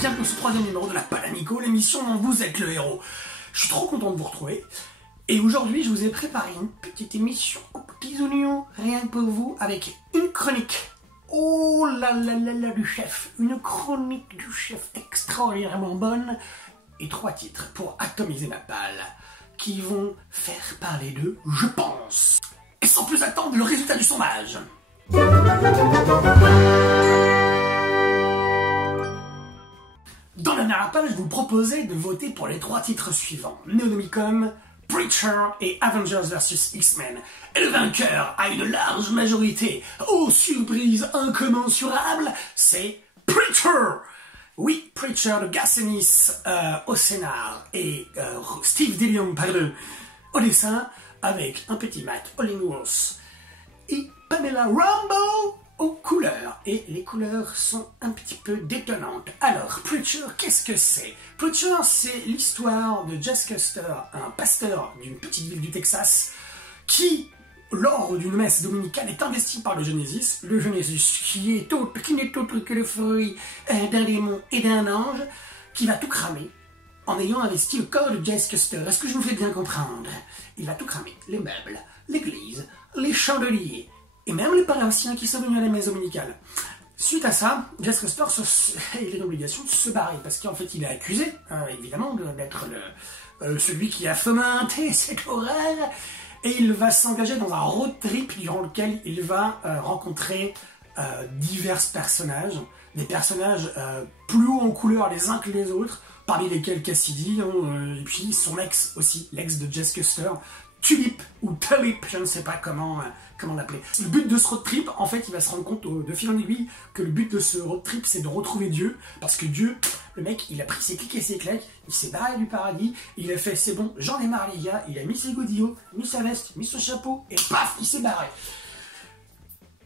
bienvenue dans ce troisième numéro de la Palanico, l'émission dont vous êtes le héros. Je suis trop content de vous retrouver. Et aujourd'hui, je vous ai préparé une petite émission aux petits oignons, rien que pour vous, avec une chronique. Oh là là là là du chef. Une chronique du chef extraordinairement bonne. Et 3 titres pour atomiser ma palle, qui vont faire parler d'eux, je pense. Et sans plus attendre, le résultat du sondage. Dans la dernière page, je vous proposais de voter pour les 3 titres suivants. Neonomicon, Preacher et Avengers vs X-Men. Et le vainqueur, à une large majorité, oh surprise incommensurable, c'est Preacher. Oui, Preacher de Garcenis au scénar et Steve Dillon, pardon, au dessin, avec un petit Matt Hollingworth et Pamela Rambeau aux couleurs. Et les couleurs sont un petit peu détonnantes. Alors, Preacher, qu'est-ce que c'est? Preacher, c'est l'histoire de Jess Custer, un pasteur d'une petite ville du Texas, qui, lors d'une messe dominicale, est investi par le Genesis qui n'est autre que le fruit d'un démon et d'un ange, qui va tout cramer en ayant investi le corps de Jess Custer. Est-ce que je vous fais bien comprendre? Il va tout cramer, les meubles, l'église, les chandeliers, et même les paroissiens qui sont venus à la messe dominicale. Suite à ça, Jess Custer il a l'obligation de se barrer, parce qu'en fait il est accusé, évidemment, d'être celui qui a fomenté cette horreur, et il va s'engager dans un road trip durant lequel il va rencontrer divers personnages, des personnages plus haut en couleur les uns que les autres, parmi lesquels Cassidy, et puis son ex aussi, l'ex de Jess Custer, Tulip ou Tulip, je ne sais pas comment l'appeler. Le but de ce road trip, en fait, il va se rendre compte de fil en aiguille que le but de ce road trip, c'est de retrouver Dieu, parce que Dieu, le mec, il a pris ses clics et ses claques, il s'est barré du paradis, il a fait, c'est bon, j'en ai marre les gars, il a mis ses godillots, mis sa veste, mis son chapeau, et paf, il s'est barré.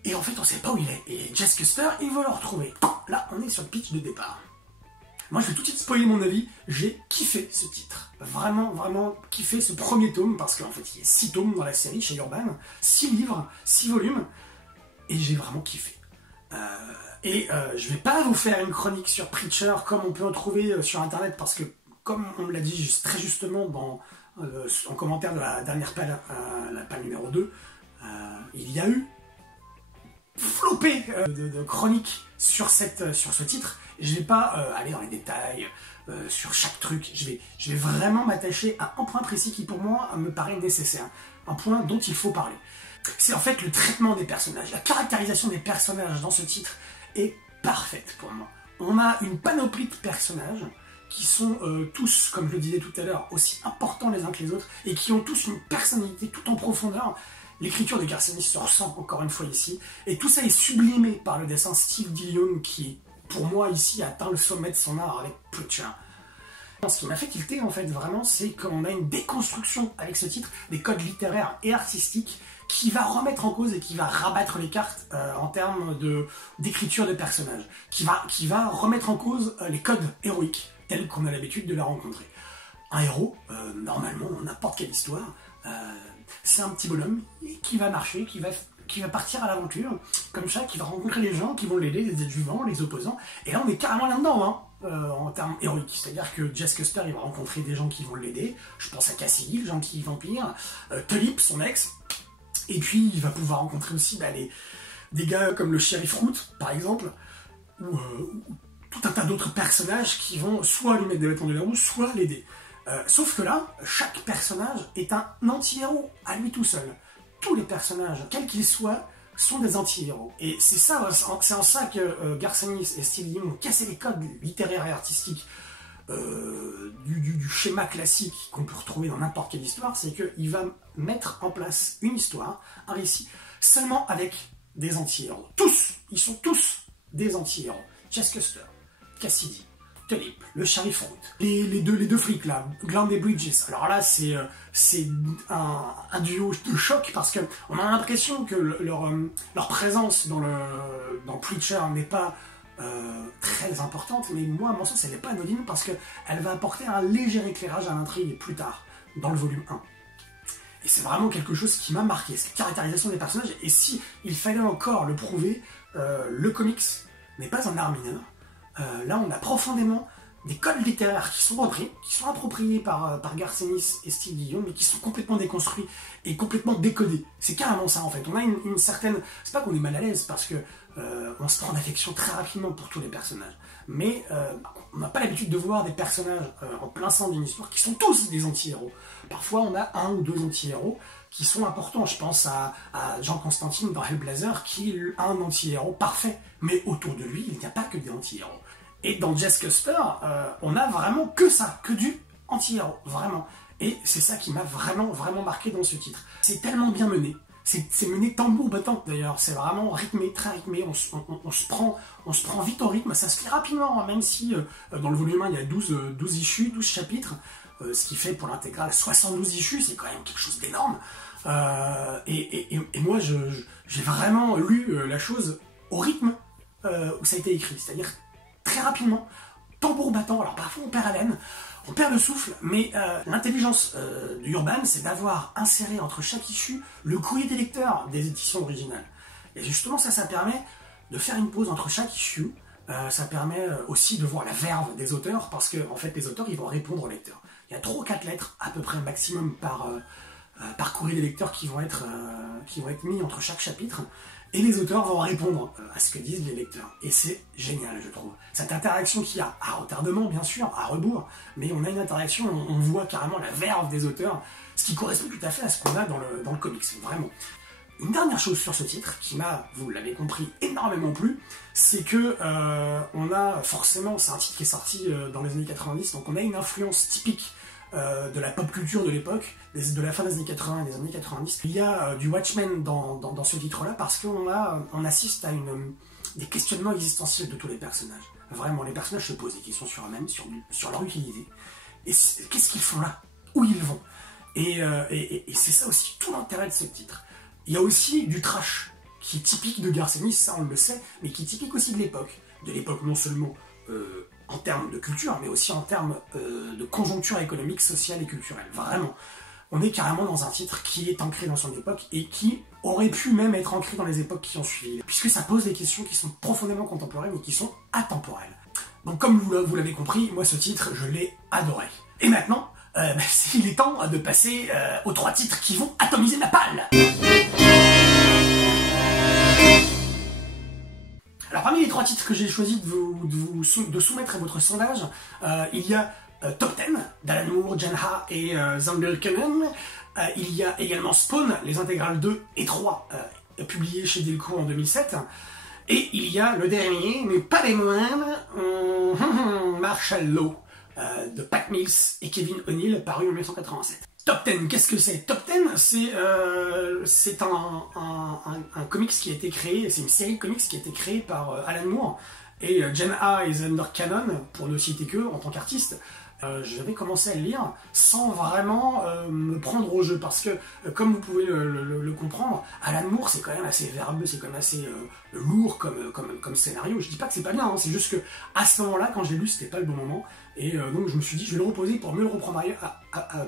Et en fait, on sait pas où il est. Et Jess Custer, il veut le retrouver. Là, on est sur le pitch de départ. Moi, je vais tout de suite spoiler mon avis. J'ai kiffé ce titre. Vraiment, vraiment kiffé ce premier tome, parce qu'en fait, il y a 6 tomes dans la série chez Urban, 6 livres, 6 volumes, et j'ai vraiment kiffé. Je vais pas vous faire une chronique sur Preacher comme on peut en trouver sur Internet, parce que, comme on me l'a dit très justement en commentaire de la dernière palle, la palle numéro 2, il y a eu flopé de chroniques sur ce titre. Je vais pas aller dans les détails sur chaque truc. Je vais vraiment m'attacher à un point précis qui pour moi me paraît nécessaire, un point dont il faut parler. C'est en fait le traitement des personnages. La caractérisation des personnages dans ce titre est parfaite pour moi. On a une panoplie de personnages qui sont tous, comme je le disais tout à l'heure, aussi importants les uns que les autres, et qui ont tous une personnalité tout en profondeur. L'écriture de Garcenis se ressent encore une fois ici, et tout ça est sublimé par le dessin Steve Dillon, qui, pour moi, ici, atteint le sommet de son art avec Preacher. Ce qui m'a fait tilter, en fait, vraiment, c'est qu'on a une déconstruction avec ce titre, des codes littéraires et artistiques, qui va remettre en cause et qui va rabattre les cartes en termes d'écriture de personnages, qui va remettre en cause les codes héroïques, tels qu'on a l'habitude de les rencontrer. Un héros, normalement, dans n'importe quelle histoire, c'est un petit bonhomme qui va marcher, qui va partir à l'aventure, comme ça, qui va rencontrer les gens qui vont l'aider, les adjuvants, les opposants. Et là, on est carrément là-dedans, en termes héroïques. C'est-à-dire que Jess Custer, il va rencontrer des gens qui vont l'aider. Je pense à Cassidy, le gentil vampire, Tulip, son ex. Et puis, il va pouvoir rencontrer aussi des gars comme le shérif Root, par exemple, ou tout un tas d'autres personnages qui vont soit lui mettre des bâtons de la roue, soit l'aider. Sauf que là, chaque personnage est un anti-héros à lui tout seul. Tous les personnages, quels qu'ils soient, sont des anti-héros. Et c'est en ça que Garcenis et Steve Dillon ont cassé les codes littéraires et artistiques du schéma classique qu'on peut retrouver dans n'importe quelle histoire. C'est qu'il va mettre en place une histoire, un récit, seulement avec des anti-héros. Ils sont tous des anti-héros. Jess Custer, Cassidy, Tulip, le shérif Root, les deux flics là, Glenn et Bridges. Alors là, c'est un duo de choc, parce que on a l'impression que leur présence dans Preacher n'est pas très importante, mais moi, à mon sens, elle n'est pas anodine, parce qu'elle va apporter un léger éclairage à l'intrigue plus tard, dans le volume 1. Et c'est vraiment quelque chose qui m'a marqué, cette caractérisation des personnages. Et si il fallait encore le prouver, le comics n'est pas un art mineur. Là, on a profondément des codes littéraires qui sont repris, qui sont appropriés par Garth Ennis et Steve Dillon, mais qui sont complètement déconstruits et complètement décodés. C'est carrément ça en fait. On a une certaine... C'est pas qu'on est mal à l'aise parce que on se prend d'affection très rapidement pour tous les personnages. Mais on n'a pas l'habitude de voir des personnages en plein centre d'une histoire qui sont tous des anti-héros. Parfois on a un ou deux anti-héros qui sont importants. Je pense à Jean Constantine dans Hellblazer qui est un anti-héros parfait. Mais autour de lui, il n'y a pas que des anti-héros. Et dans Jess Custer, on a vraiment que ça, que du anti-héros, vraiment. Et c'est ça qui m'a vraiment, vraiment marqué dans ce titre. C'est tellement bien mené. C'est mené tambour battant d'ailleurs, c'est vraiment rythmé, très rythmé, on se prend vite au rythme, ça se fait rapidement, hein, même si dans le volume 1 il y a 12 issues, 12 chapitres, ce qui fait pour l'intégrale 72 issues, c'est quand même quelque chose d'énorme. Et moi j'ai vraiment lu la chose au rythme où ça a été écrit, c'est-à-dire très rapidement, tambour battant, alors parfois on perd haleine, on perd le souffle, mais l'intelligence d'Urban, c'est d'avoir inséré entre chaque issue le courrier des lecteurs des éditions originales. Et justement, ça permet de faire une pause entre chaque issue, ça permet aussi de voir la verve des auteurs, parce que en fait, les auteurs, ils vont répondre aux lecteurs. Il y a 3 ou 4 lettres, à peu près maximum, par courrier des lecteurs qui vont être mis entre chaque chapitre, et les auteurs vont répondre à ce que disent les lecteurs. Et c'est génial, je trouve. Cette interaction qu'il y a, à retardement, bien sûr, à rebours, mais on a une interaction, on voit carrément la verve des auteurs, ce qui correspond tout à fait à ce qu'on a dans le comics, vraiment. Une dernière chose sur ce titre, qui m'a, vous l'avez compris, énormément plu, c'est que on a forcément, c'est un titre qui est sorti dans les années 90, donc on a une influence typique de la pop culture de l'époque, de la fin des années 80 et des années 90. Il y a du Watchmen dans ce titre-là parce qu'on assiste à des questionnements existentiels de tous les personnages. Vraiment, les personnages se posent des questions sur eux-mêmes, sur leur utilité. Et qu'est-ce qu'ils font là? Où ils vont? Et c'est ça aussi tout l'intérêt de ce titre. Il y a aussi du trash qui est typique de Garth Ennis, ça on le sait, mais qui est typique aussi de l'époque. De l'époque non seulement en termes de culture, mais aussi en termes de conjoncture économique, sociale et culturelle. Vraiment. On est carrément dans un titre qui est ancré dans son époque et qui aurait pu même être ancré dans les époques qui ont suivi, puisque ça pose des questions qui sont profondément contemporaines et qui sont atemporelles. Donc comme vous l'avez compris, moi ce titre, je l'ai adoré. Et maintenant, il est temps de passer aux 3 titres qui vont atomiser ma palle. Alors parmi les 3 titres que j'ai choisi de soumettre à votre sondage, il y a Top 10 d'Alan Moore, Jen Ha et Zambel Cannon. Il y a également Spawn, les intégrales 2 et 3, publiées chez Delcourt en 2007. Et il y a le dernier, mais pas les moindres, Marshall Law, de Pat Mills et Kevin O'Neill, paru en 1987. Top 10, qu'est-ce que c'est? Top 10, c'est un comics qui a été créé, c'est une série de comics qui a été créée par Alan Moore et Jen Ha et Zander Cannon, pour ne citer qu'eux en tant qu'artistes. J'avais commencé à le lire sans vraiment me prendre au jeu, parce que, comme vous pouvez le comprendre, Alan Moore c'est quand même assez verbeux, c'est quand même assez lourd comme scénario. Je dis pas que c'est pas bien, hein, c'est juste que à ce moment-là, quand je l'ai lu, c'était pas le bon moment, et donc je me suis dit je vais le reposer pour mieux le reprendre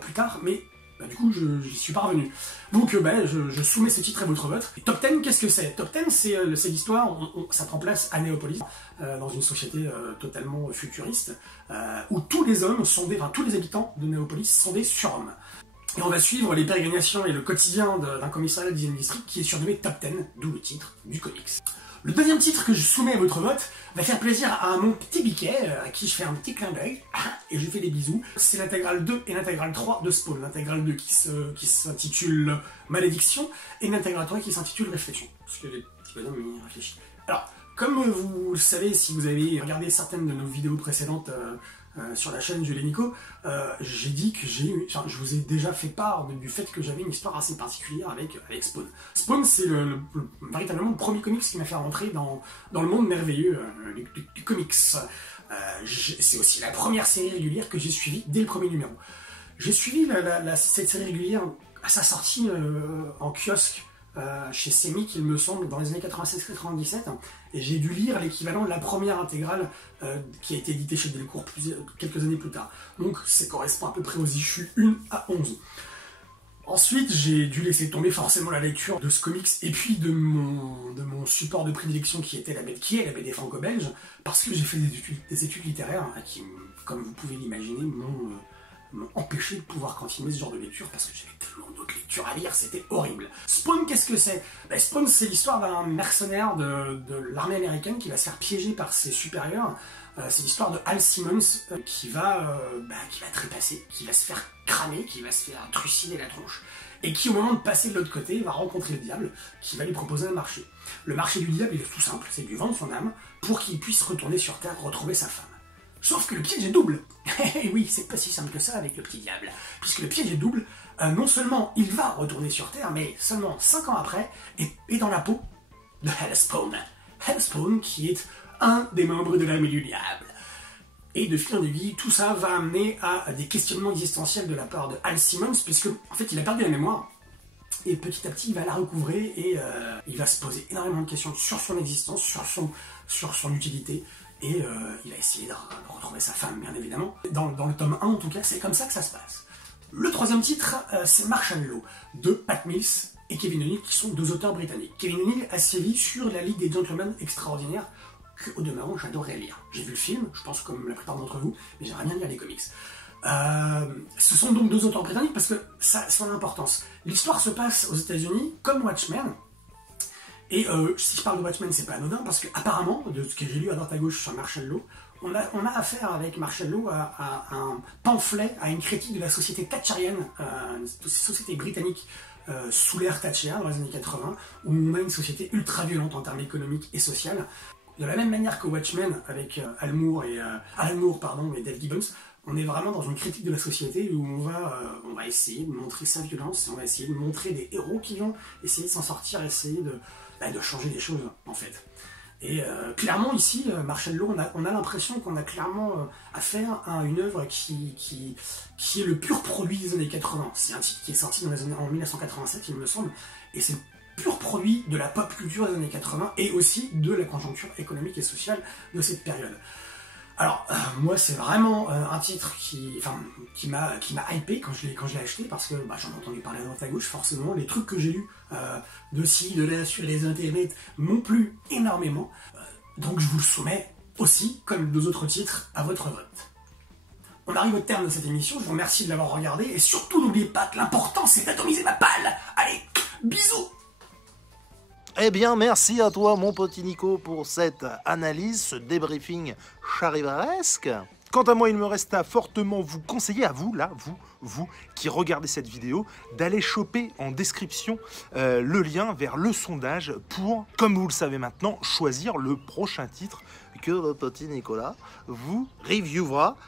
plus tard, mais du coup j'y suis pas revenu. Donc je soumets ce titre à votre vote. Et Top 10, qu'est-ce que c'est? Top 10, c'est l'histoire, ça prend place à Néopolis, dans une société totalement futuriste, où tous les hommes tous les habitants de Néopolis sont des surhommes. Et on va suivre les pérégrinations et le quotidien d'un commissariat du 10e district qui est surnommé Top 10, d'où le titre du comics. Le deuxième titre que je soumets à votre vote va faire plaisir à mon petit biquet, à qui je fais un petit clin d'œil, et je lui fais des bisous. C'est l'intégrale 2 et l'intégrale 3 de Spawn. L'intégrale 2 qui s'intitule Malédiction, et l'intégrale 3 qui s'intitule Réflexion. Parce que les petits bonhommes y réfléchissent. Alors, comme vous le savez, si vous avez regardé certaines de nos vidéos précédentes sur la chaîne Jules et Nico, j'ai dit que je vous ai déjà fait part du fait que j'avais une histoire assez particulière avec Spawn. Spawn, c'est véritablement le premier comics qui m'a fait rentrer dans le monde merveilleux du comics. C'est aussi la première série régulière que j'ai suivie dès le premier numéro. J'ai suivi cette série régulière à sa sortie en kiosque chez Semic, il me semble, dans les années 96-97, et j'ai dû lire l'équivalent de la première intégrale qui a été éditée chez Delcourt quelques années plus tard. Donc ça correspond à peu près aux issues 1 à 11. Ensuite, j'ai dû laisser tomber forcément la lecture de ce comics et puis de mon support de prédilection qui est la BD franco-belge, parce que j'ai fait des études littéraires hein, qui, comme vous pouvez l'imaginer, m'ont empêché de pouvoir continuer ce genre de lecture parce que j'avais tellement d'autres lectures à lire, c'était horrible. Spawn, qu'est-ce que c'est? Spawn, c'est l'histoire d'un mercenaire de l'armée américaine qui va se faire piéger par ses supérieurs. C'est l'histoire de Hal Simmons qui va trépasser, qui va se faire cramer, qui va se faire trucider la tronche, et qui au moment de passer de l'autre côté va rencontrer le diable qui va lui proposer un marché. Le marché du diable il est tout simple, c'est de lui vendre son âme pour qu'il puisse retourner sur Terre retrouver sa femme. Sauf que le piège est double. Et oui, c'est pas si simple que ça avec le petit diable, puisque le piège est double. Non seulement il va retourner sur Terre, mais seulement 5 ans après, et dans la peau de Hellspawn. Hellspawn qui est un des membres de l'armée du diable. Et de fil en aiguille, tout ça va amener à des questionnements existentiels de la part de Hal Simmons, puisque en fait il a perdu la mémoire, et petit à petit il va la recouvrer, et il va se poser énormément de questions sur son existence, sur son utilité, et il va essayer de retrouver sa femme, bien évidemment. Dans le tome 1, en tout cas, c'est comme ça que ça se passe. Le troisième titre, c'est Martial Law, de Pat Mills et Kevin O'Neill, qui sont deux auteurs britanniques. Kevin O'Neill a sévi sur la Ligue des Gentlemen Extraordinaires, que au demeurant j'adorerais lire. J'ai vu le film, je pense comme la plupart d'entre vous, mais j'aimerais bien lire les comics. Ce sont donc deux auteurs britanniques parce que ça a son importance. L'histoire se passe aux États-Unis comme Watchmen. Et si je parle de Watchmen, c'est pas anodin parce que apparemment, de ce que j'ai lu à droite à gauche sur Martial Law, on a affaire avec Martial Law à un pamphlet, à une critique de la société thatcherienne, une société britannique sous l'ère Thatcher dans les années 80, où on a une société ultra violente en termes économiques et sociales. De la même manière que Watchmen, avec Alan Moore et Dave Gibbons, on est vraiment dans une critique de la société où on va essayer de montrer sa violence, et on va essayer de montrer des héros qui vont essayer de s'en sortir, essayer de changer des choses, en fait. Et clairement, ici, Martial Law, on a l'impression qu'on a clairement affaire à une œuvre qui est le pur produit des années 80. C'est un titre qui est sorti en 1987, il me semble, et c'est pur produit de la pop culture des années 80 et aussi de la conjoncture économique et sociale de cette période. Alors, moi, c'est vraiment un titre qui m'a hypé quand je l'ai acheté, parce que j'en ai entendu parler à droite à gauche, forcément. Les trucs que j'ai lus de ci, de là, sur les internets m'ont plu énormément. Donc, je vous le soumets aussi, comme deux autres titres, à votre vote. On arrive au terme de cette émission, je vous remercie de l'avoir regardé, et surtout, n'oubliez pas que l'important, c'est d'atomiser ma palle. Allez, bisous! Eh bien, merci à toi, mon petit Nico, pour cette analyse, ce débriefing charivaresque. Quant à moi, il me reste à fortement vous conseiller, à vous, là, vous qui regardez cette vidéo, d'aller choper en description le lien vers le sondage pour, comme vous le savez maintenant, choisir le prochain titre que le petit Nicolas vous reviewera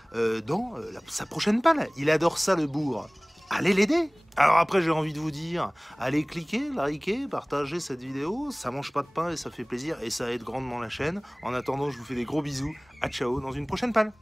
dans sa prochaine palle. Il adore ça, le bourre. Allez l'aider. Alors après, j'ai envie de vous dire, allez cliquer, liker, partager cette vidéo, ça mange pas de pain et ça fait plaisir et ça aide grandement la chaîne. En attendant, je vous fais des gros bisous, à ciao dans une prochaine palle.